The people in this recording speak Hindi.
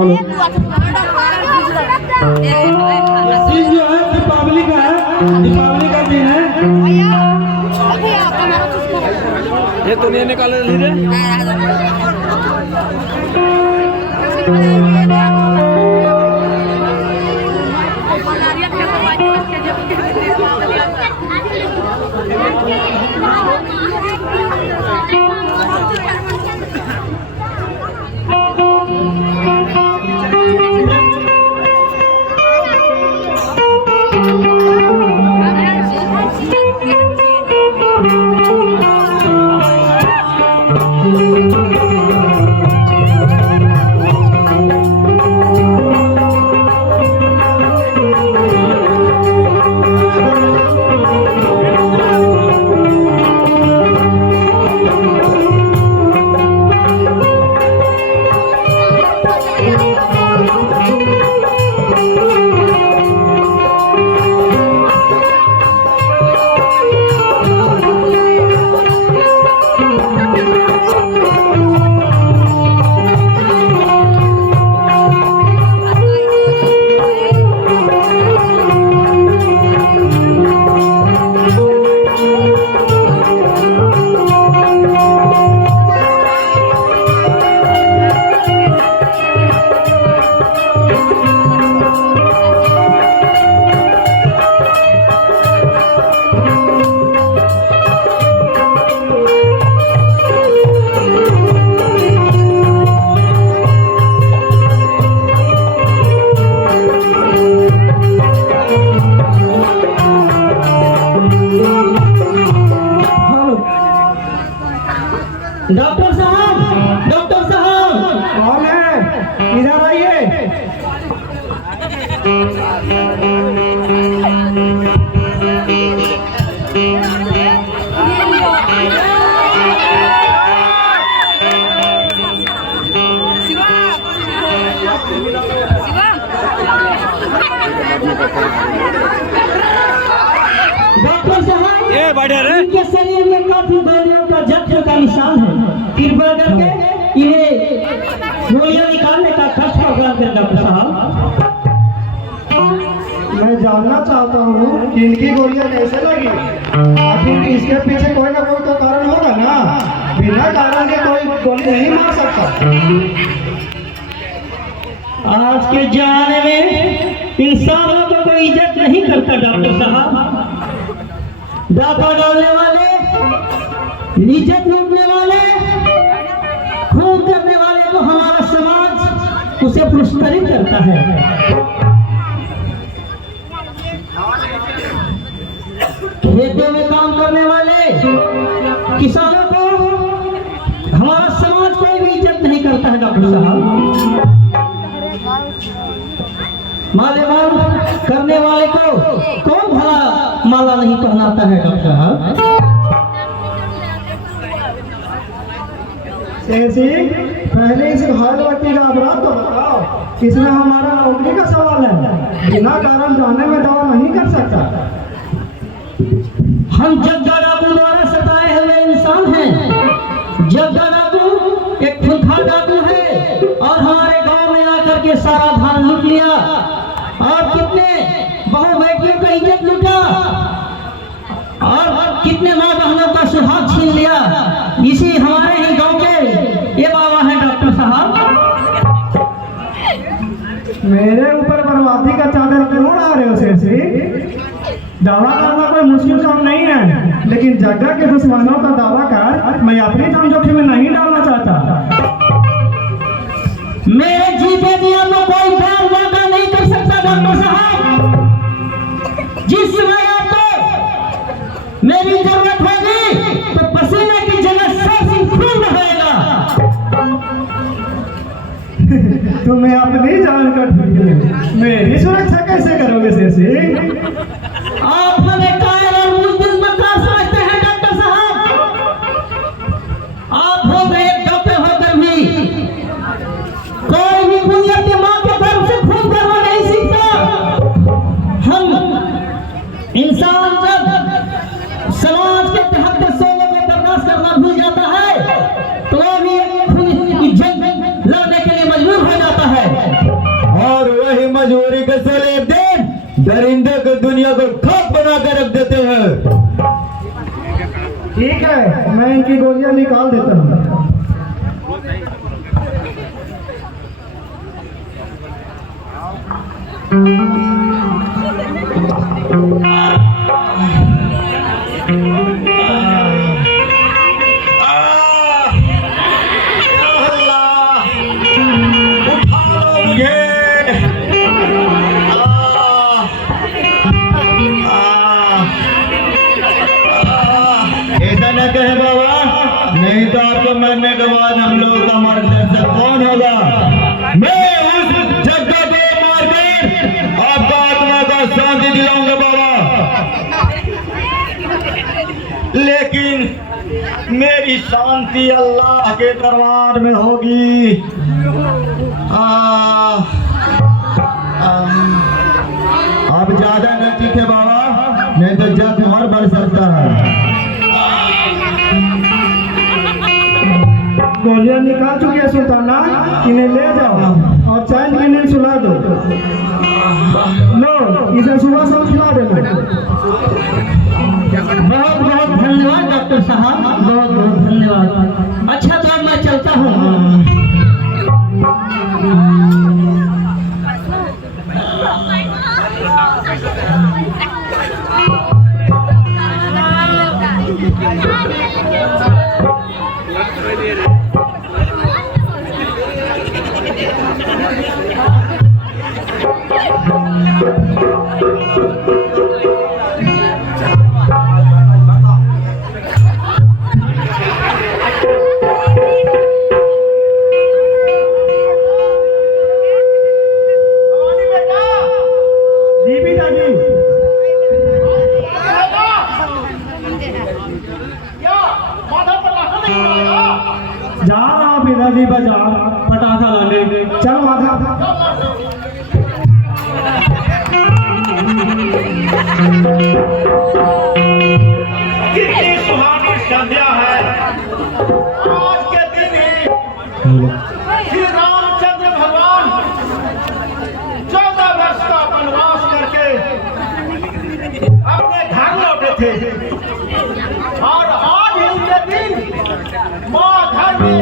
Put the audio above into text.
दिन जो है दीपावली का है, दीपावली का दिन है। ये तो नहीं निकाले लीजिए। डॉक्टर साहब, डॉक्टर साहब, कौन है? इधर आइए। डॉक्टर साहब, ये बैठे रहे। इनके शरीर में काफी गोलियों का जख्म का निशान है। कृपया करके इन्हें गोलियां निकालने का खर्च प्रोग्राम करें डॉक्टर साहब। मैं जानना चाहता हूँ कि इनकी गोलियां कैसे लगी। आखिर इसके पीछे कोई ना कोई तो कारण होगा ना। बिना कारण के कोई गोली नहीं मार सकता। आज के जमाने में इंसानों को कोई इज्जत नहीं करता डॉक्टर साहब। डाका डालने वाले, इज्जत लूटने वाले, खून करने वाले को हमारा समाज उसे पुरस्कृत करता है। खेतों में काम करने वाले किसानों को हमारा समाज कोई भी इज्जत नहीं करता है डॉक्टर साहब। मालेमाल करने वाले को कौन भला माला नहीं पहनाता है डॉक्टर साहब। पहले इस भागवती का अपराध तो बताओ। इसमें हमारा नौकरी का सवाल है। बिना कारण जाने में दवा नहीं कर सकता। हम जग्गा डाकू द्वारा सताए हुए इंसान हैं। जग्गा डाकू एक खूंखार डाकू है और हमारे गांव में आकर के सारा धान लूट लिया और कितने बहु बेटियों का इज्जत लूटा और कितने माँ बहनों का सुहाग छीन लिया। इसी हमारे ही गांव के ये बाबा है डॉक्टर साहब। मेरे ऊपर बर्बादी का चादर क्यों उड़ा रहे हो शेरसी? दावा करना कोई मुश्किल काम नहीं है, लेकिन जगह के दुश्मनों का दावा कर मैं अपनी जान जोखिम में नहीं डालना चाहता। मेरे जीते दिया तो कोई बैर वादा नहीं कर सकता डॉक्टर साहब। जिस समय आपको मेरी जरूरत होगी तो पसीने की जगह से खून बहेगा। तुम्हें अपनी जान का मेरी सुरक्षा कैसे करोगे शेरसी? आप हमें कायर और बुज़दिल मक्कार समझते हैं डॉक्टर साहब। आप हो गए डॉक्टर होकर भी कोई भी दुनिया के माँ के गर्भ से खून करना नहीं सीखता। हम इंसान जब समाज के तहत सोलों को बर्दाश्त करना भूल जाता है तो वो भी खून की जंग लड़ने के लिए मजबूर हो जाता है। मजबूरी के सोले एक दिन दरिंदे को दुनिया को खाक बना कर रख देते हैं। ठीक है, मैं इनकी गोलियां निकाल देता हूँ। ऐसा न कहे बाबा, नहीं तो आपको मरने के बाद हम लोगों का मार्गदर्शक कौन होगा? मैं उस जग्गा को मारकर आपका आत्मा का शांति दिलाऊंगा बाबा। लेकिन मेरी शांति अल्लाह के दरबार में होगी। अब ज्यादा न चीखे बाबा, नहीं तो जग और बढ़ सकता है। गोलियां निकाल चुकी है सुल्ताना, इन्हें ले जाओ और चैन की नींद सुला दो। लो, इसे सुबह सब खिला देना। बहुत बहुत धन्यवाद डॉक्टर साहब, बहुत बहुत धन्यवाद। अच्छा तो अब मैं चलता हूँ। जा रहा हूँ पिताजी बाजार पटाखा लाने। चल माधा। कितनी सुहानी संध्या है। आज के दिन ही श्री रामचंद्र भगवान 14 वर्ष का वनवास करके अपने घर लौटे थे और आज ही के दिन माँ घर में